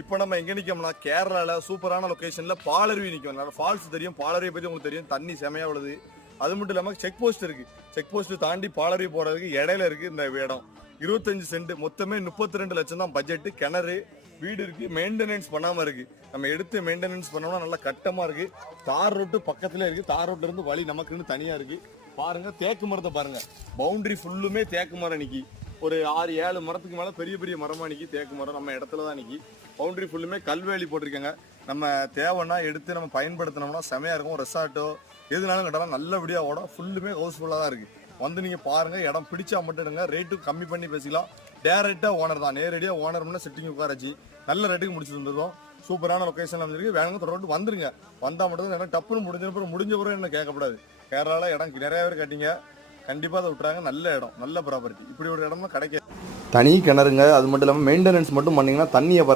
இப்போ நம்ம எங்க நிக்கோம்னா கேரளால சூப்பரான லொகேஷன்ல பாலருவி நிக்கும். ஃபால்ஸ் தெரியும், பாலருவி பத்தி உங்களுக்கு தெரியும், தண்ணி செமையா விழுது. அது மட்டும் இல்லாம செக் போஸ்ட் இருக்கு. செக் போஸ்ட் தாண்டி பாலருவி போறதுக்கு இடையில இருக்கு இந்த இடம். 25 சென்ட், மொத்தமே 32 லட்சம் தான் பட்ஜெட். கிணறு, வீடு இருக்கு, மெயின்டெனன்ஸ் பண்ணாம இருக்கு. நம்ம எடுத்து மெயின்டெனன்ஸ் பண்ணோம்னா நல்லா கட்டமா இருக்கு. தார் ரோட்டு பக்கத்துல இருக்கு. தார் ரோட்ல இருந்து வழி நமக்குன்னு தனியா இருக்கு. பாருங்க தேக்கு மரத்தை பாருங்க, பவுண்டரி ஃபுல்லுமே தேக்கு மரம் நிக்கி. ஒரு 6-7 மரத்துக்கு மேல பெரிய பெரிய மரமா நிக்கி. தேக்கு மரம் நம்ம இடத்துல தான் நிக்கி. பவுண்டரி ஃபுல்லுமே கல்வேலி போட்டிருக்காங்க. நம்ம தேவைன்னா எடுத்து நம்ம பயன்படுத்தினோம்னா செமையா இருக்கும். ரெசார்ட்டோ எதுனாலும் கட்டலாம், நல்லபடியா ஓடும். ஃபுல்லுமே ஹவுஸ்ஃபுல்லா தான் இருக்கு. வந்து நீங்க பாருங்க, இடம் பிடிச்சா மட்டும் எடுங்க. ரேட்டு கம்மி பண்ணி பேசிக்கலாம். டேரக்டா ஓனர் தான், நேரடியா ஓனர் முன்ன செட்டிங் உட்காரச்சு நல்ல ரேட்டுக்கு முடிச்சு வந்துருவோம். சூப்பரான லொகேஷன் வந்துருக்கு. வேணுங்க தொடர்ந்து வந்துருங்க. வந்தா மட்டும் தான் இடம் டப்புன்னு முடிஞ்ச பிறகு என்ன கேட்கக்கூடாது. கேரளால இடம் நிறைய பேர் கட்டிங்க, கண்டிப்பா அதை விட்டுறாங்க. நல்ல இடம், நல்ல ப்ராப்பர்ட்டி. இப்படி ஒரு இடம் தான் கிடைக்காது. தனி கிணறுங்க. அது மட்டும் இல்லாமல் மெயின்டெனன்ஸ் மட்டும் பண்ணீங்கன்னா தண்ணியை பாருங்க